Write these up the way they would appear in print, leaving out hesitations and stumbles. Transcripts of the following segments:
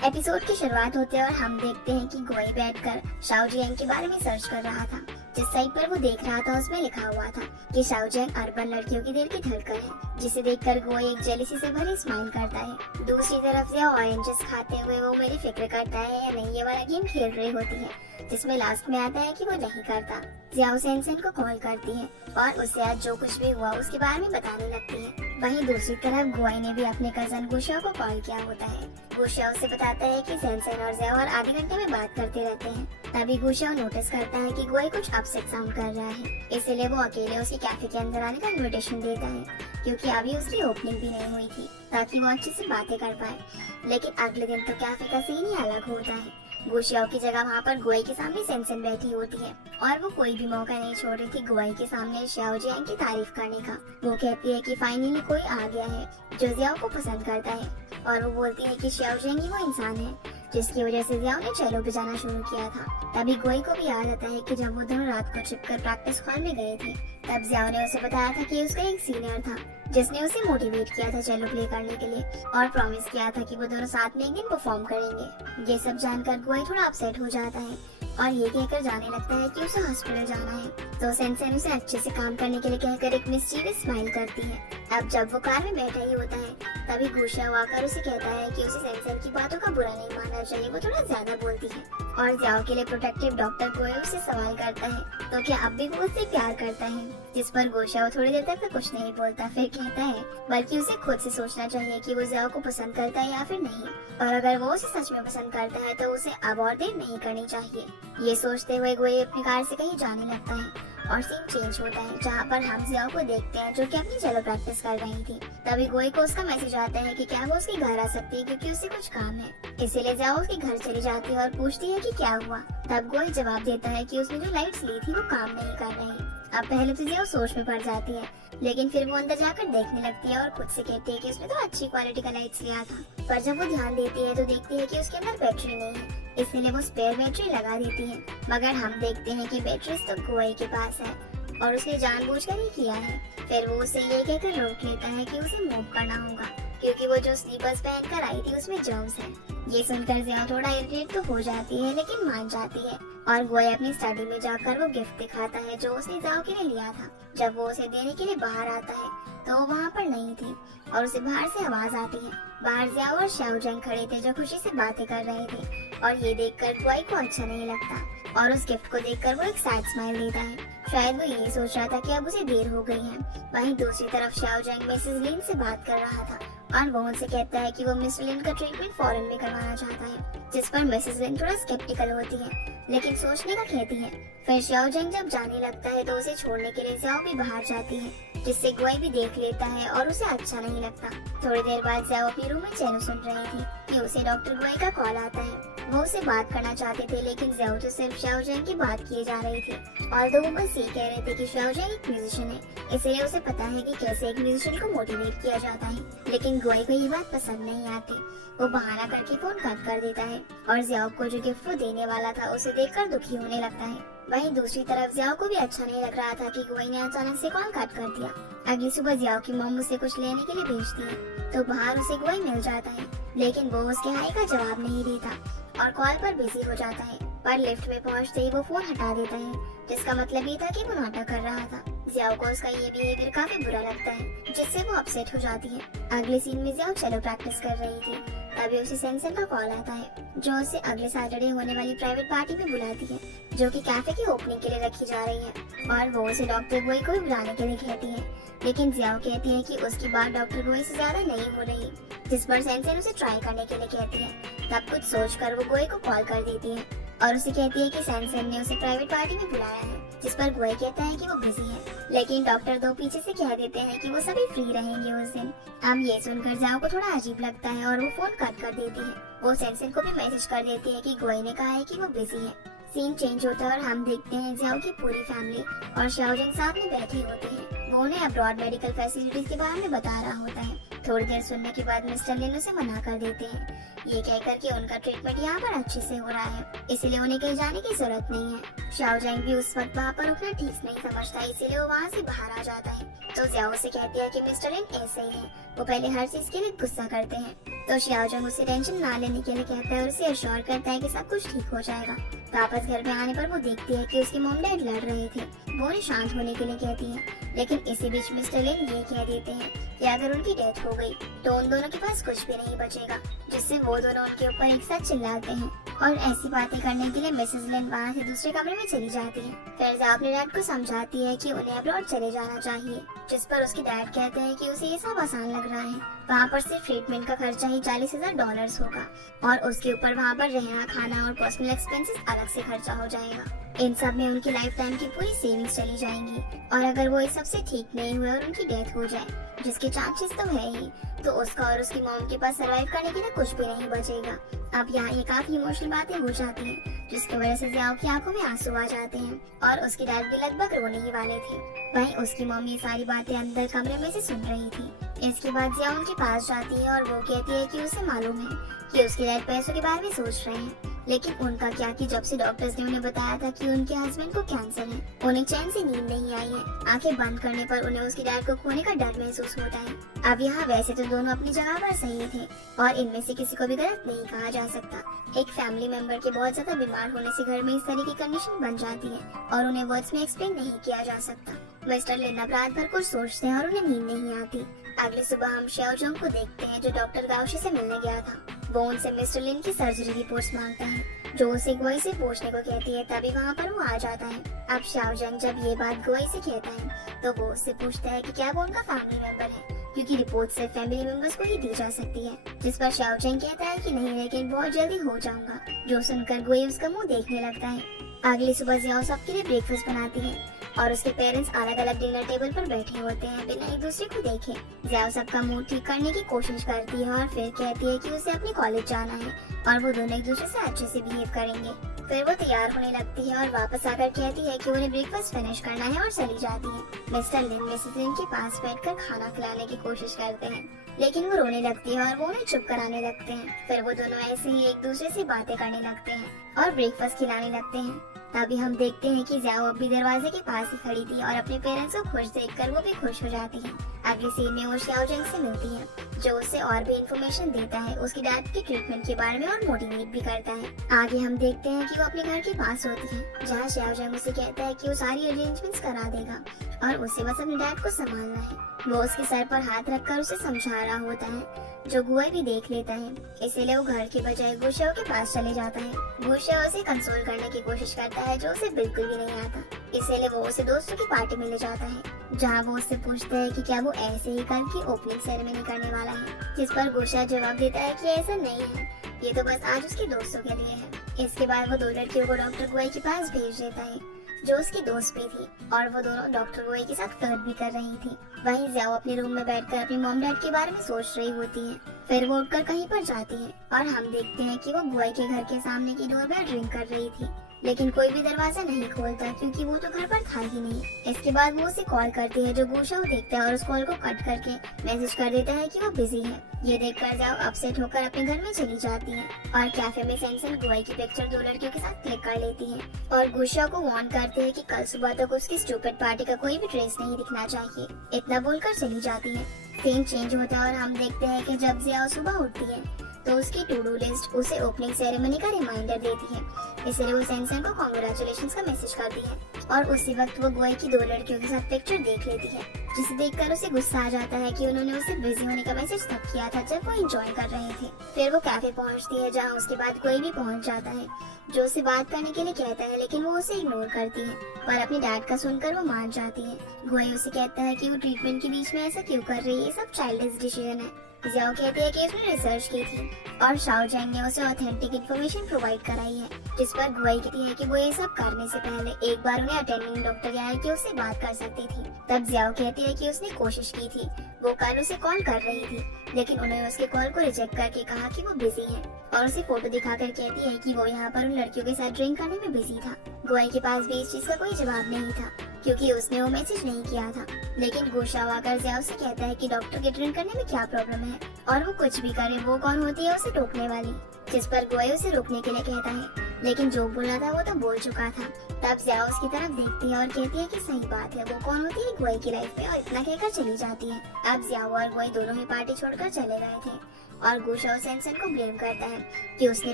Episode की शुरुआत होते है और हम देखते हैं कि गोई बैठकर शाओ जियांग के बारे में सर्च कर रहा था। जिस साइट पर वो देख रहा था उसमें लिखा हुआ था कि शाओ जियांग अर्बन लड़कियों की दिल की धड़कन है, जिसे देखकर गोई एक जेलिसी से भरी स्माइल करता है। दूसरी तरफ से ऑरेंजेस खाते हुए वो मेरी फिक्र करता है या नहीं ये वाला गेम खेल रही होती है, जिसमें लास्ट में आता है कि वो नहीं करता। जियाओ सेंसेन को कॉल करती है और उससे आज जो कुछ भी हुआ उसके बारे में बताने लगती है। वहीं दूसरी तरफ गुआई ने भी अपने कजन गुशियाओ को कॉल किया होता है। गुशियाओ से बताता है कि सेंसेन और जियाओ और आधे घंटे में बात करते रहते हैं। तभी गुशियाओ नोटिस करता है कि गुआई कुछ अपसेट साउंड कर रहा है, इसलिए वो अकेले उसके कैफे के अंदर आने का इन्विटेशन देता है, क्योंकि अभी उसकी ओपनिंग भी नहीं हुई थी, ताकि वो अच्छे से बातें कर पाए। लेकिन अगले दिन तो कैफे का सीन ही अलग होता है। गुशियाओ की जगह वहाँ पर गुआई के सामने सेंसेन बैठी होती है और वो कोई भी मौका नहीं छोड़ रही थी गुआई के सामने शाओ जियांग की तारीफ करने का। वो कहती है कि फाइनली कोई आ गया है जो जियाओ को पसंद करता है, और वो बोलती है कि शाओ जियांग ही वो इंसान है जिसकी वजह से जियाओ ने चेलो बजाना शुरू किया था। तभी गुआई को भी याद आता है कि जब वो दोनों रात को छिपकर प्रैक्टिस हॉल में गए थे, तब जियाओ ने उसे बताया था कि उसका एक सीनियर था जिसने उसे मोटिवेट किया था चेलो प्ले करने के लिए और प्रॉमिस किया था कि वो दोनों साथ में एक दिन परफॉर्म करेंगे। ये सब जानकर गुआई थोड़ा अपसेट हो जाता है और ये कहकर जाने लगता है कि उसे हॉस्पिटल जाना है। तो सेंसेन उसे अच्छे से काम करने के लिए कहकर एक मिस्चीवियस स्माइल करती है। अब जब वो कार में बैठा ही होता है, तभी गुशियाओ आकर उसे कहता है कि उसे सेंसेन की बातों का बुरा नहीं मानना चाहिए, वो थोड़ा ज्यादा बोलती है। और जियाओ के लिए प्रोटेक्टिव डॉक्टर गोए उससे सवाल करता है तो क्या अब भी वो उससे प्यार करता है, जिस पर गुशियाओ थोड़ी देर तक तो कुछ नहीं बोलता, फिर कहता है बल्कि उसे खुद से सोचना चाहिए कि वो जियाओ को पसंद करता है या फिर नहीं, और अगर वो उसे सच में पसंद करता है तो उसे अब और देर नहीं करनी चाहिए। ये सोचते हुए गोए अपनी कार से कहीं जाने लगता है और सीन चेंज होता है, जहाँ पर हम जियाओ को देखते हैं जो कि अपनी चेलो प्रैक्टिस कर रही थी। तभी गोई को उसका मैसेज आता है कि क्या वो उसके घर आ सकती है क्योंकि उसे कुछ काम है, इसीलिए जियाओ उसके घर चली जाती है और पूछती है कि क्या हुआ। तब गोई जवाब देता है कि उसने जो लाइट्स ली थी वो काम नहीं कर रही। अब पहले तो जियाओ सोच में पड़ जाती है, लेकिन फिर वो अंदर जाकर देखने लगती है और खुद से कहती है कि उसने तो अच्छी क्वालिटी का लाइट्स लिया था। पर जब वो ध्यान देती है तो देखती है कि उसके अंदर बैटरी नहीं है, इसलिए वो स्पेयर बैटरी लगा देती है। मगर हम देखते हैं कि बैटरी तो गुआई के पास है और उसने जानबूझकर ही किया है। फिर वो उसे ये कहकर रोक लेता है कि उसे मूव करना होगा क्योंकि वो जो स्लीपर्स पहनकर आई थी उसमें जर्म्स हैं। ये सुनकर जियाओ थोड़ा इरिटेट तो हो जाती है, लेकिन मान जाती है और गोए अपनी स्टडी में जाकर वो गिफ्ट दिखाता है जो उसने जियाओ के लिए लिया था। जब वो उसे देने के लिए बाहर आता है तो वो वहाँ पर नहीं थी और उसे बाहर से आवाज आती है। बाहर जियाओ और शाओ जियांग खड़े थे जो खुशी से बातें कर रहे थे, और ये देखकर गोई को अच्छा नहीं लगता और उस गिफ्ट को देखकर वो एक सैड स्माइल देता है। शायद वो ये सोच रहा था कि अब उसे देर हो गई है। वहीं दूसरी तरफ शाओ जियांग मिसेस लिन से बात कर रहा था और वो उनसे कहता है कि वो मिस लिन का ट्रीटमेंट फॉरेन में करवाना चाहता है, जिस पर मिसेस लिन थोड़ा स्केप्टिकल होती है, लेकिन सोचने का कहती है। फिर शाओ जियांग जब जाने लगता है तो उसे छोड़ने के लिए जियाओ भी बाहर जाती है, जिससे गुआई भी देख लेता है और उसे अच्छा नहीं लगता। थोड़ी देर बाद जियाओ अपने रूम में चेनो सुन रही थी कि उसे डॉक्टर गुआई का कॉल आता है। वो उसे बात करना चाहते थे, लेकिन जियाओ तो सिर्फ शाओ जियांग की बात किए जा रही थी और तो वो बस ये कह रहे थे कि शाओ जियांग एक म्यूजिशियन है, इसलिए उसे पता है कि कैसे एक म्यूजिशियन को मोटिवेट किया जाता है। लेकिन गुआई को ये बात पसंद नहीं आती। वो बहाना करके फोन कट कर देता है और जियाओ को जो गिफ्ट वो देने वाला था उसे देखकर दुखी होने लगता है। वहीं दूसरी तरफ जियाओ को भी अच्छा नहीं लग रहा था कि गुआई ने अचानक से कॉल कट कर दिया। अगली सुबह जियाओ की मॉम उसे कुछ लेने के लिए भेजती है तो बाहर उसे गुआई मिल जाता है, लेकिन वो उसके हाई का जवाब नहीं देता और कॉल पर बिजी हो जाता है। पर लिफ्ट में पहुंचते ही वो फोन हटा देता है, जिसका मतलब ये था कि वो नाटक कर रहा था। जियाओ को उसका ये बिहेवियर काफी बुरा लगता है, जिससे वो अपसेट हो जाती है। अगले सीन में जियाओ चेलो प्रैक्टिस कर रही थी, तभी उसे सेंसेन का कॉल आता है जो उसे अगले सैटरडे होने वाली प्राइवेट पार्टी में बुलाती है, जो कि कैफे की ओपनिंग के लिए रखी जा रही है, और वो उसे डॉक्टर गुआई को भी बुलाने के लिए कहती है। लेकिन जियाओ कहती है कि उसकी बात डॉक्टर गुआई से ज्यादा नहीं हो रही, जिस पर सेंसेन उसे ट्राई करने के लिए कहती है। तब कुछ सोचकर वो गुआई को कॉल कर देती है और उसे कहती है कि सेंसेन ने उसे प्राइवेट पार्टी में बुलाया है, जिस पर गुआई कहता है कि वो बिजी है। लेकिन डॉक्टर दो पीछे से कह देते हैं कि वो सभी फ्री रहेंगे उस दिन। अब ये सुनकर जियाओ को थोड़ा अजीब लगता है और वो फोन कट कर देती है। वो सेंसेन को भी मैसेज कर देती है कि गुआई ने कहा है कि वो बिजी है। सीन चेंज होता है और हम देखते हैं जियाओ की पूरी फैमिली और शाओ जियांग साथ में बैठी होती है। वो उन्हें अब्रॉड मेडिकल फैसिलिटीज के बारे में बता रहा होता है। थोड़ी देर सुनने के बाद मिस्टर लिन उसे मना कर देते हैं, ये कहकर कि उनका ट्रीटमेंट यहाँ पर अच्छे से हो रहा है, इसलिए उन्हें कहीं जाने की जरूरत नहीं है। शाओ जैंग भी उस वक्त वहाँ पर रुकना ठीक नहीं समझता, इसीलिए वो वहाँ से बाहर आ जाता है। तो जियाओ से कहती है कि मिस्टर लिन ऐसे ही है, वो पहले हर चीज के लिए गुस्सा करते हैं। तो शाओ जैंग उसे टेंशन ना लेने के लिए कहता है और उसे अश्योर करता है कि सब कुछ ठीक हो जाएगा। वापस घर में आने पर वो देखती है कि उसके मॉम डैड लड़ रहे थे। वो उन्हें शांत होने के लिए कहती है, लेकिन इसी बीच मिस्टर लिन ये कह देते हैं कि अगर उनकी डेथ हो गई तो उन दोनों के पास कुछ भी नहीं बचेगा, जिससे वो दोनों उनके ऊपर एक साथ चिल्लाते हैं। और ऐसी बातें करने के लिए मिसेस लिन वहाँ से दूसरे कमरे में चली जाती है। फिर जियाओ अपने डैड को समझाती है कि उन्हें अब्रॉड चले जाना चाहिए, जिस पर उसके डैड कहते हैं कि उसे ये सब आसान लग रहा है, वहाँ पर सिर्फ ट्रीटमेंट का खर्चा ही $40,000 होगा और उसके ऊपर वहाँ पर रहना, खाना और पर्सनल एक्सपेंसेस अलग से खर्चा हो जाएगा। इन सब में उनकी लाइफ टाइम की पूरी सेविंग्स चली जाएंगी और अगर वो इस सबसे ठीक नहीं हुए और उनकी डेथ हो जाए, जिसके चांसेस तो है ही, तो उसका और उसकी मॉम के पास सरवाइव करने के लिए कुछ भी नहीं बचेगा। अब यहाँ ये काफी इमोशनल बातें हो जाती हैं, जिसकी वजह से जियाओ की आंखों में आंसू आ जाते हैं और उसके डैड भी लगभग रोने ही वाले थे। वहीं उसकी मॉम ये सारी बातें अंदर कमरे में से सुन रही थी। इसके बाद जियाओ उनके पास जाती है और वो कहती है कि उसे मालूम है कि उसके डैड पैसों के बारे में सोच रहे हैं, लेकिन उनका क्या कि जब से डॉक्टर्स ने उन्हें बताया था कि उनके हस्बैंड को कैंसर है, उन्हें चैन से नींद नहीं आई है। आंखें बंद करने पर उन्हें उसके डैड को खोने का डर महसूस होता है। अब यहाँ वैसे तो दोनों अपनी जगह पर सही थे और इनमें से किसी को भी गलत नहीं कहा जा सकता। एक फैमिली मेंबर के बहुत ज्यादा बीमार होने से घर में इस तरह की कंडीशन बन जाती है और उन्हें वर्ड्स में एक्सप्लेन नहीं किया जा सकता। मिस्टर लिन अब रात भर कुछ सोचते हैं और उन्हें नींद नहीं आती। अगली सुबह हम शाओ जैंग को देखते हैं जो डॉक्टर गाओशी से मिलने गया था। वो उनसे मिस्टर लिन की सर्जरी रिपोर्ट्स मांगता है, जो उसे गुआई से पूछने को कहती है। तभी वहाँ पर वो आ जाता है। अब शाओ जैंग जब ये बात गुआई से कहता है तो वो उससे पूछता है कि क्या वो उनका फैमिली मेंबर है, क्योंकि रिपोर्ट सिर्फ फैमिली मेंबर्स को ही दी जा सकती है। जिस पर शाओ जैंग कहता है कि नहीं, लेकिन बहुत जल्दी हो जाऊंगा। जो सुनकर गुआई उसका मुंह देखने लगता है। अगली सुबह जियाओ सबके लिए ब्रेकफास्ट बनाती है और उसके पेरेंट्स अलग अलग डिनर टेबल पर बैठे होते हैं बिना एक दूसरे को देखे। जियाओ सबका मूड ठीक करने की कोशिश करती है और फिर कहती है कि उसे अपने कॉलेज जाना है और वो दोनों एक दूसरे से अच्छे से बिहेव करेंगे। फिर वो तैयार होने लगती है और वापस आकर कहती है कि उन्हें ब्रेकफास्ट फिनिश करना है और चली जाती है। मिस्टर लिन मिसेस लिन के पास बैठकर खाना खिलाने की कोशिश करते हैं, लेकिन वो रोने लगती है और वो उन्हें चुप कराने लगते हैं। फिर वो दोनों ऐसे ही एक दूसरे से बातें करने लगते हैं और ब्रेकफास्ट खिलाने लगते हैं। तभी हम देखते हैं कि जियाओ अब भी दरवाजे के पास ही खड़ी थी और अपने पेरेंट्स को खुश देखकर वो भी खुश हो जाती है। अगली सीन में वो शाओ जैंग से मिलती है, जो उसे और भी इंफॉर्मेशन देता है उसकी डैड के ट्रीटमेंट के बारे में और मोटिवेट भी करता है। आगे हम देखते हैं कि वो अपने घर के पास होती है, जहाँ शाओ जैंग उसे कहता है कि वो सारी अरेंजमेंट्स करा देगा और उसे बस अपने डैड को संभालना है। वो उसके सर पर हाथ रखकर उसे समझा रहा होता है, जो गुआई भी देख लेता है। इसीलिए वो घर के बजाय गुशाओ के पास चले जाता है। गुशाओ उसे कंसोल करने की कोशिश करता है, जो उसे बिल्कुल भी नहीं आता। इसीलिए वो उसे दोस्तों की पार्टी में ले जाता है, जहाँ वो उससे पूछता है कि क्या वो ऐसे ही कल की ओपनिंग सेरेमनी करने वाला है, जिस पर गुशा जवाब देता है कि ऐसा नहीं है, ये तो बस आज उसके दोस्तों के लिए है। इसके बाद वो दो लड़कियों को डॉक्टर गुआई के पास भेज देता है, जो उसकी दोस्त भी थी और वो दोनों डॉक्टर गुआई के साथ फ्लर्ट भी कर रही थी। वहीं जियाओ अपने रूम में बैठकर अपनी मॉम डैड के बारे में सोच रही होती है। फिर वो उठकर कहीं पर जाती है और हम देखते हैं कि वो गुआई के घर के सामने की डोर पर ड्रिंक कर रही थी, लेकिन कोई भी दरवाजा नहीं खोलता क्योंकि वो तो घर पर था ही नहीं। इसके बाद वो उसे कॉल करती है, जो गुशाओ देखता है और उस कॉल को कट करके मैसेज कर देता है कि वो बिजी है। ये देखकर जियाओ अपसेट होकर अपने घर में चली जाती है और कैफे में सेंसन गुआई की पिक्चर दो लड़कियों के साथ क्लिक कर लेती है और गुशाओ को वार्न करते हैं कि कल सुबह तक उसकी स्टूपिड पार्टी का कोई भी ट्रेस नहीं दिखना चाहिए। इतना बोलकर चली जाती है। सीन चेंज होता है और हम देखते हैं कि जब जियाओ सुबह उठती है तो उसकी टू डू लिस्ट उसे ओपनिंग सेरेमनी का रिमाइंडर देती है। इसलिए वो सेंसन को कांग्रेचुलेशंस का मैसेज करती है और उसी वक्त वो गुआई की दो लड़कियों के साथ पिक्चर देख लेती है, जिसे देखकर उसे गुस्सा आ जाता है कि उन्होंने उसे बिजी होने का मैसेज तब किया था जब वो एंजॉय कर रहे थे। फिर वो कैफे पहुंचती है, जहां उसके बाद कोई भी पहुंच जाता है, जो उसे बात करने के लिए कहता है, लेकिन वो उसे इग्नोर करती है और अपने डैड का सुनकर वो मान जाती है। गुआई उसे कहता है कि वो ट्रीटमेंट के बीच में ऐसा क्यों कर रही है, ये सब चाइल्डिश डिसीजन है। जियाओ कहती है कि उसने रिसर्च की थी और शाओ जैंग ने उसे ऑथेंटिक इन्फॉर्मेशन प्रोवाइड कराई है, जिस पर गुआई कहती है कि वो ये सब करने से पहले एक बार उन्हें अटेंडिंग डॉक्टर या कि उससे बात कर सकती थी। तब जियाओ कहती है कि उसने कोशिश की थी, वो कल उसे कॉल कर रही थी, लेकिन उन्होंने उसके कॉल को रिजेक्ट करके कहा कि वो बिजी है और उसे फोटो दिखाकर कहती है कि वो यहाँ पर उन लड़कियों के साथ ड्रिंक करने में बिजी था। गुआई के पास भी इस चीज का कोई जवाब नहीं था क्योंकि उसने वो मैसेज नहीं किया था। लेकिन गुशाओ आकर जियाओ से कहता है कि डॉक्टर के ट्रीट करने में क्या प्रॉब्लम है और वो कुछ भी करे, वो कौन होती है उसे टोकने वाली। जिस पर गुआई उसे रोकने के लिए कहता है, लेकिन जो बोला था वो तो बोल चुका था। तब जियाओ उसकी तरफ देखती है और कहती है कि सही बात है, वो कौन होती है गुआई की लाइफ में, और इतना कहकर चली जाती है। अब जियाओ और गुआई दोनों ही पार्टी छोड़कर चले गए थे और गुशाओ सेंसन को ब्लेम करता है कि उसने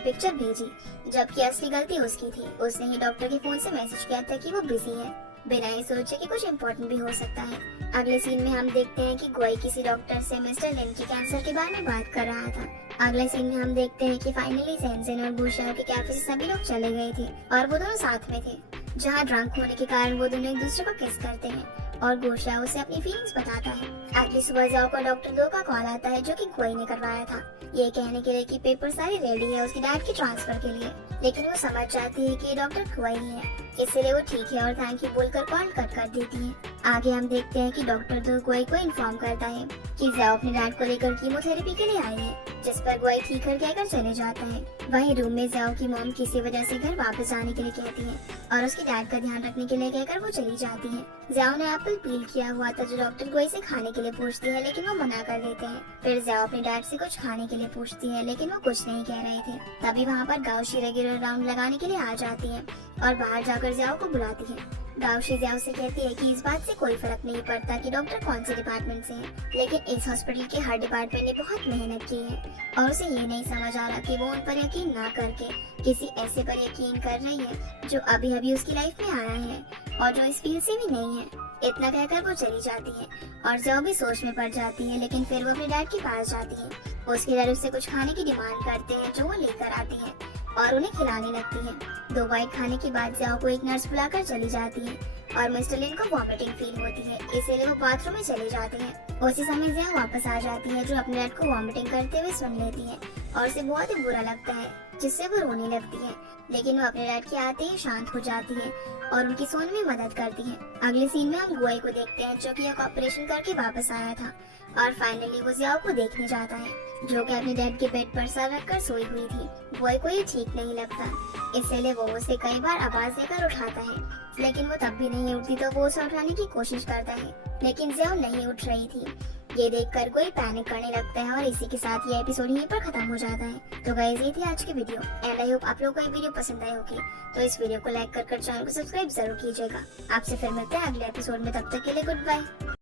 पिक्चर भेजी, जबकि असली गलती उसकी थी। उसने ही डॉक्टर के फोन से मैसेज किया था कि वो बिजी है, बिना ही सोचे कि कुछ इम्पोर्टेंट भी हो सकता है। अगले सीन में हम देखते हैं कि गुआई किसी डॉक्टर से मिस्टर लिन के कैंसर के बारे में बात कर रहा था। अगले सीन में हम देखते हैं कि फाइनली सेंसन और गुशाओ के कैफे से सभी लोग चले गए थे और वो दोनों साथ में थे, जहाँ ड्रंक होने के कारण वो दोनों एक दूसरे को किस करते हैं और गुशाओ उसे अपनी फीलिंग्स बताता है। अगली सुबह जियाओ को डॉक्टर दो का कॉल आता है, जो कि गुआई ने करवाया था, ये कहने के लिए कि पेपर सारी रेडी है उसकी डैड के ट्रांसफर के लिए। लेकिन वो समझ जाती है कि डॉक्टर गुआई है, इसलिए वो ठीक है और थैंक यू बोलकर कॉल कट कर देती है। आगे हम देखते हैं कि डॉक्टर दो गुआई को इन्फॉर्म करता है कि जियाओ अपने डैड को लेकर कीमोथेरेपी के लिए आई है, जिस पर गुआई ठीक कर कहकर चले जाता है। वहीं रूम में जियाओ की मॉम किसी वजह से घर वापस जाने के लिए कहती है और उसके डैड का ध्यान रखने के लिए कहकर वो चली जाती है। जियाओ ने एप्पल पील किया हुआ था जो डॉक्टर गुआई से खाने के लिए पूछती है, लेकिन वो मना कर देते हैं। फिर जियाओ अपने डैड से कुछ खाने के लिए पूछती है, लेकिन वो कुछ नहीं कह रहे थे। तभी वहाँ पर गाओशी रेगुलर राउंड लगाने के लिए आ जाती है और बाहर जाकर जियाओ को बुलाती है। गाओशी जियाओ से कहती है कि इस बात से कोई फर्क नहीं पड़ता कि डॉक्टर कौन से डिपार्टमेंट से है, लेकिन इस हॉस्पिटल के हर डिपार्टमेंट ने बहुत मेहनत की है और उसे ये नहीं समझ आ रहा कि वो उन पर यकीन ना करके किसी ऐसे पर यकीन कर रही है जो अभी अभी उसकी लाइफ में आया है और जो इस फील्ड से भी नहीं है। इतना कहकर वो चली जाती है और जियाओ भी सोच में पड़ जाती है, लेकिन फिर वो अपने डैड के पास जाती है। उसके डैड उससे कुछ खाने की डिमांड करते हैं जो वो लेकर आती है और उन्हें खिलाने लगती है। 2 बाइट खाने के बाद जियाओ को एक नर्स बुलाकर चली जाती है और मिस्टर लिन को वॉमिटिंग फील होती है, इसीलिए वो बाथरूम में चले जाते हैं। उसी समय जियाओ वापस आ जाती है, जो अपने डैड को वॉमिटिंग करते हुए सुन लेती है और उसे बहुत ही बुरा लगता है, जिससे वो रोने लगती है। लेकिन वो अपने डैड के आते ही शांत हो जाती है और उनकी सोने में मदद करती है। अगले सीन में हम गुआई को देखते हैं, जो कि एक ऑपरेशन करके वापस आया था और फाइनली वो जियाओ को देखने जाता है, जो कि अपने डैड के बेड पर सर रखकर सोई हुई थी। गुआई को ये ठीक नहीं लगता, इसलिए वो उसे कई बार आवाज देकर उठाता है, लेकिन वो तब भी नहीं उठती तो वो उसे उठाने की कोशिश करता है, लेकिन जियाओ नहीं उठ रही थी। ये देखकर कोई पैनिक करने लगता है और इसी के साथ ये एपिसोड यहीं पर खत्म हो जाता है। तो गाइस, ये थी आज की वीडियो एंड आई होप आप लोगों को ये वीडियो पसंद आई होगी। तो इस वीडियो को लाइक कर चैनल को सब्सक्राइब जरूर कीजिएगा। आपसे फिर मिलते हैं अगले एपिसोड में, तब तक के लिए गुड बाय।